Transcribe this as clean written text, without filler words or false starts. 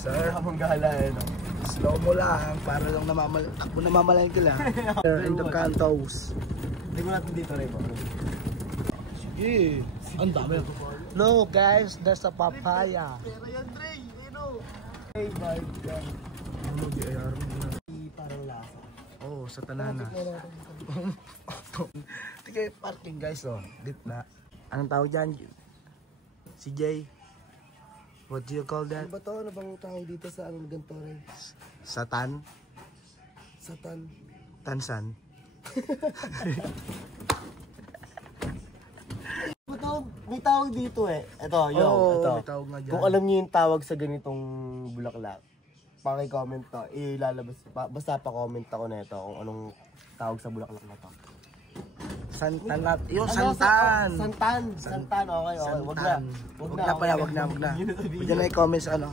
sir. Habang gala eh, no? Slow mo lang, para lang namamalayan ka lang. In the cantos. Tingnan natin dito, Rebo. Sige. Ang dami. No, guys, that's a papaya. Pero yan, Dre. Hey, my God. Ano, di ayar mo na. Parang lasa. Oo, sa tanana. Sige, parking guys, oh. Gitna. Anong tawag dyan? Si Jay. What do you call that? Ano ba to? Ano bang tawag dito sa anong ganito rin? Satan? Satan. Tansan? May tawag dito eh. Ito, yo. Oo, ito. may tawag nga dyan. Kung alam niyo yung tawag sa ganitong bulaklak, paki-comment to. Ilalabas. Basta pa-comment ako na ito kung anong tawag sa bulaklak na to. Santan na. Yung Ano, santan. Santan. Okay. Wag na. Wag na pala, wag na. Wag na i-comment sa ano.